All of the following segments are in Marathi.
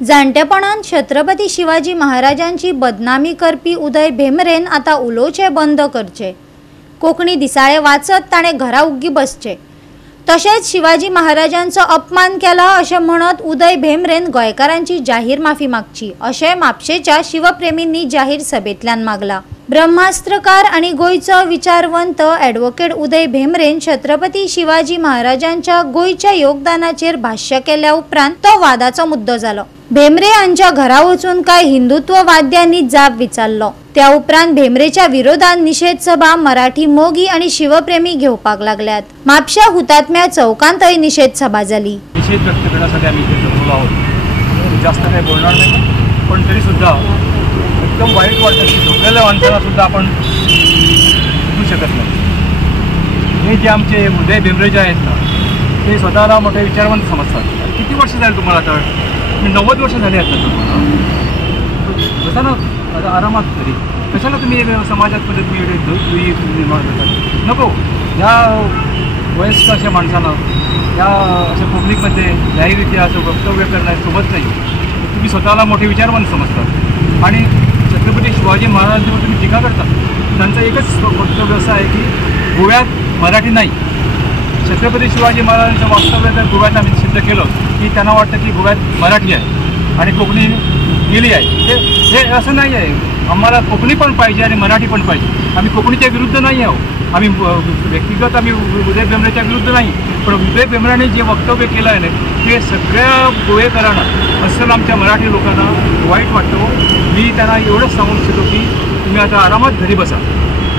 जाणटेपणान छत्रपती शिवाजी महाराजांची बदनामी करपी उदय भेंब्रेन आता उलोवचे बंद करचे। कोंकणी दिसाळे वाचत ताणें घरा उग्गी बसचे। तशेंच शिवाजी महाराजांचो अपमान केला अशें म्हणत उदय भेंब्रेन गोंयकारांची जाहीर माफी मागची अशें म्हापशेच्या शिवप्रेमींनी जाहीर सभेंतल्यान मागला। ब्रह्मास्त्रकार आणि गोयचो विचारवंत ॲडव्होकेट उदय भेंब्रेन छत्रपती शिवाजी महाराजांच्या गोयच्या योगदानाचेर भाष्य केल्या उपरांत तो वादाचो मुद्दो जालो। भेंब्रे हांच्या घरा वचून कांय हिंदुत्ववाद्यांनी जाब विचारलो। त्या उपरांत भेंब्रेच्या विरोधात निषेध सभा मराठी मोगी आणि शिवप्रेमी घेवपाक लागल्यात। म्हापशा हुतात्म्या चौकांतय निषेध सभा जाली। निषेध व्यक्त करण्यासाठी आम्ही इथे जमलो आहोत। जास्त काही बोलणार नाही, पण तरी सुद्धा एकदम वाईट वाटतं की झोपलेल्या माणसाला सुद्धा आपण उठू शकत नाही। हे जे आमचे उदय भेंब्रे जे आहेत ना, ते स्वतःला मोठे विचारवंत समजतात। किती वर्ष झाले तुम्हाला? आता 90 वर्ष झाली आहेत तुम्हाला। बसा ना आरामात तरी, कशाला तुम्ही समाजात निर्माण करतात? नको। या वयस्क अशा माणसांना या अशा पब्लिकमध्ये जाहीररित्या असं वक्तव्य करण्यासोबत नाही। तुम्ही स्वतःला मोठे विचारवंत समजतात आणि छत्रपती शिवाजी महाराजांवर तुम्ही टीका करता। त्यांचं एकच वक्तव्य असं आहे की गोव्यात मराठी नाही। छत्रपती शिवाजी महाराजांचं वक्तव्य जर गोव्यात आम्ही सिद्ध केलं की त्यांना वाटतं की गोव्यात मराठी आहे आणि कोकणी गेली आहे। हे असं नाही आहे। आम्हाला कोकणी पण पाहिजे आणि मराठी पण पाहिजे। आम्ही कोकणीच्या विरुद्ध नाही आहोत। आम्ही व्यक्तिगत आम्ही उदय भेंब्रेच्या विरुद्ध नाही, पण उदय भेंब्रेने जे वक्तव्य केलं आहे ना, ते सगळ्या गोवेकरांना असं आमच्या मराठी लोकांना वाईट वाटतं। मी त्यांना एवढंच सांगू इच्छितो की तुम्ही आता आरामात घरी बसा,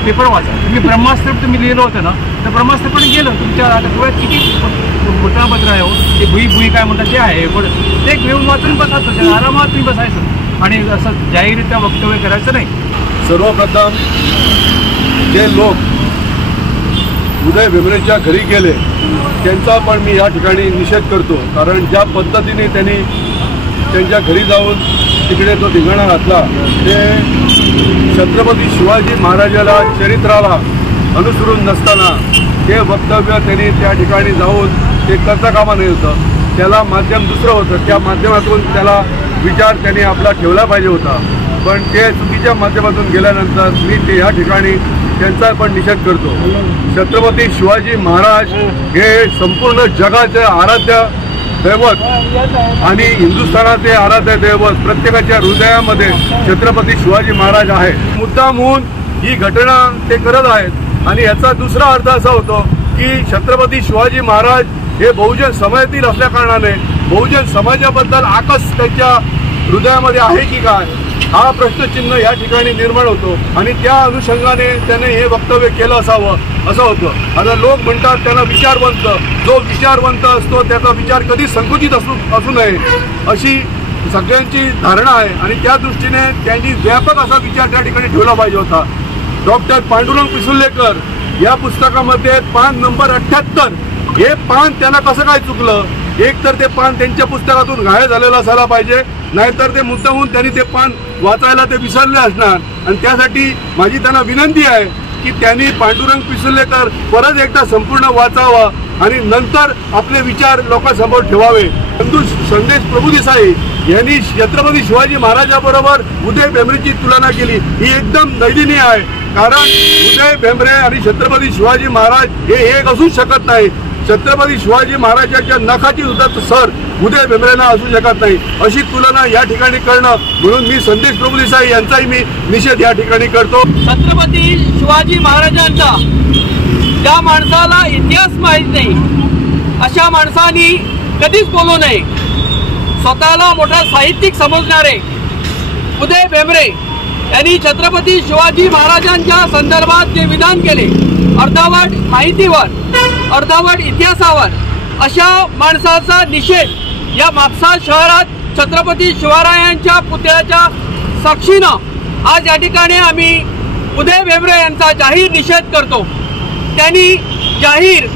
पेपर वाचा। तुम्ही ब्रह्मास्त्र तुम्ही लिहिलं होतं ना, तर ब्रह्मास्त्र पण गेलं तुमच्या। आता गोव्यात किती घोटापत्र आहे हो, ते भुई भुई काय म्हणतात ते आहे, ते घेऊन वाचून बसायचं, आरामात तुम्ही बसायचं आणि असं जाहीररित्या वक्तव्य करायचं नाही। सर्वप्रथम जे लोक उदय भेंब्रेच्या घरी गेले त्यांचा पण मी या ठिकाणी निषेध करतो। कारण ज्या पद्धतीने त्यांनी त्यांच्या घरी जाऊन तिकडे तो धिंगाणा घातला, ते छत्रपती शिवाजी महाराजाला चरित्राला अनुसरून नसताना ते वक्तव्य त्यांनी त्या ठिकाणी जाऊन ते करता कामा नये होतं। त्याला माध्यम दुसरं होतं, त्या माध्यमातून त्याला विचार त्यांनी आपला ठेवला पाहिजे होता, पण ते चुकीच्या माध्यमातून गेल्यानंतर मी ते या ठिकाणी त्यांचा पण निषेध करतो। छत्रपती शिवाजी महाराज हे संपूर्ण जगाचे आराध्य दैवत आणि हिंदुस्थानाचे आराध्य दैवत प्रत्येकाच्या हृदयामध्ये छत्रपती शिवाजी महाराज आहे। मुद्दामहून ही घटना ते करत आहेत आणि याचा दुसरा अर्थ असा होतो की छत्रपती शिवाजी महाराज हे बहुजन समाजातील असल्या कारणाने बहुजन समाजाबद्दल आकस त्यांच्या हृदयामध्ये आहे की काय, हा प्रश्नचिन्ह या ठिकाणी निर्माण होतो आणि त्या अनुषंगाने त्याने हे वक्तव्य केलं असावं असं होतं। आता लोक म्हणतात त्यांना विचारवंत, जो विचारवंत असतो त्याचा विचार कधी संकुचित असू नये अशी सगळ्यांची धारणा आहे आणि त्या दृष्टीने त्यांनी व्यापक असा विचार त्या ठिकाणी ठेवला पाहिजे होता। डॉक्टर पांडुरंग पिसुर्लेकर या पुस्तकामध्ये पान नंबर 78 हे पान त्यांना कसं काय चुकलं? एक तर ते पान त्यांच्या पुस्तकातून गायब झालेलं असायला पाहिजे, नाहीतर ते मुद्दामहून त्यांनी ते पान वाचायला ते विसरले असणार। आणि त्यासाठी माझी त्यांना विनंती आहे की त्यांनी पांडुरंग पिसुर्लेकर परत एकदा संपूर्ण वाचावं आणि नंतर आपले विचार लोकांसमोर ठेवावे। बंधू संदेश प्रभुदेसाई यांनी छत्रपती शिवाजी महाराजाबरोबर उदय भेंब्रेची तुलना केली, ही एकदम नैदिनीय आहे। कारण उदय भेंब्रे आणि छत्रपती शिवाजी महाराज हे एक असू शकत नाही। छत्रपती शिवाजी महाराजांच्या नखाची सुद्धा सर उदय भेंब्रेला असू शकत नाही, अशी तुलना या ठिकाणी करणं, म्हणून मी संदेश प्रभुदेसाई यांचाही मी निषेध या ठिकाणी करतो। छत्रपती शिवाजी महाराजांचा ज्या माणसाला इतिहास माहीत नाही अशा माणसांनी कधीच बोलू नये। स्वतःला मोठा साहित्यिक समजणारे उदय भेंब्रे यांनी छत्रपती शिवाजी महाराजांच्या संदर्भात जे विधान केले, अर्धवट माहितीवर अर्धवट इतिहासावर, अशा माणसाचा निषेध या म्हापसा शहरात छत्रपती शिवरायांच्या पुतळ्याच्या साक्षीनं आज या ठिकाणी आम्ही उदय भेंब्रे यांचा जाहीर निषेध करतो। त्यांनी जाहीर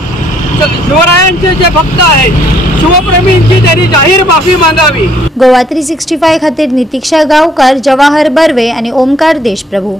शिवरायांचे जे भक्त आहेत शिवप्रेमींची त्यांनी जाहीर माफी मागावी। गोवा 365 खातीर नितीक्षा गावकार, जवाहर बर्वे आणि ओमकार देशप्रभू।